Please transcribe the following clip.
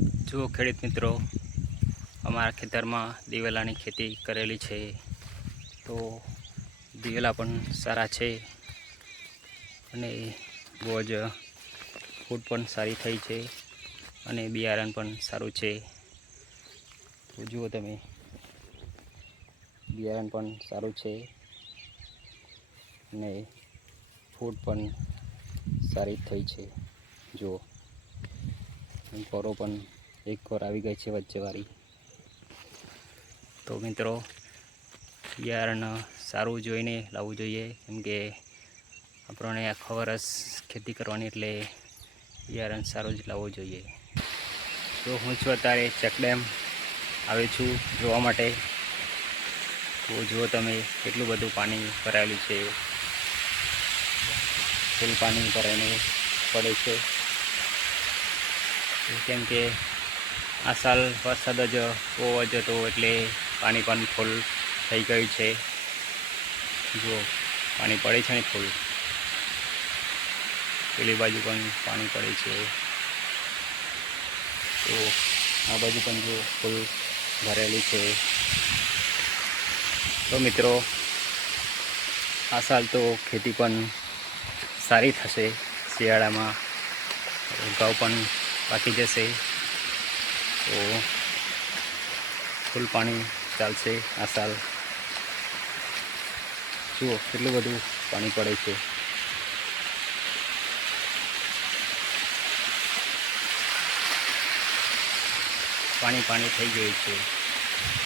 જુઓ ખેડૂત મિત્રો, અમારા ખેતરમાં દિવેલાની ખેતી કરેલી છે. તો દિવેલા પણ સારા છે અને બહુ જ ફૂટ પણ સારી થઈ છે અને બિયારણ પણ સારું છે. તો જુઓ તમે, બિયારણ પણ સારું છે અને ફૂટ પણ સારી થઈ છે. જુઓ. કોરો પણ એક કોર આવી ગઈ છે વચ્ચેવાળી તો મિત્રો બિયારણ સારું જોઈને લાવવું જોઈએ, કેમ કે આપણને આખો વરસ ખેતી કરવાની એટલે બિયારણ સારું જ લાવવું જોઈએ. તો હું છું અત્યારે ચકડેમ આવે છું જોવા માટે. તો જુઓ તમે કેટલું બધું પાણી ભરાયેલું છે. ફૂલ પાણી ભરાઈને પડે છે. કેમ કે આ સાલ વરસાદ જ બહુ જ હતો એટલે પાણી પણ ફૂલ થઈ ગયું છે. જુઓ, પાણી પડે છે ને ફૂલ પેલી બાજુ પણ પાણી પડે છે. તો આ બાજુ પણ જો ફૂલ ભરેલી છે. તો મિત્રો, આ સાલ તો ખેતી પણ સારી થશે. શિયાળામાં, ઘઉં પણ પાકી જશે તો ફૂલ પાણી ચાલશે આ સાલ જુઓ કેટલું બધું પાણી પડે છે પાણી પાણી થઈ ગયું છે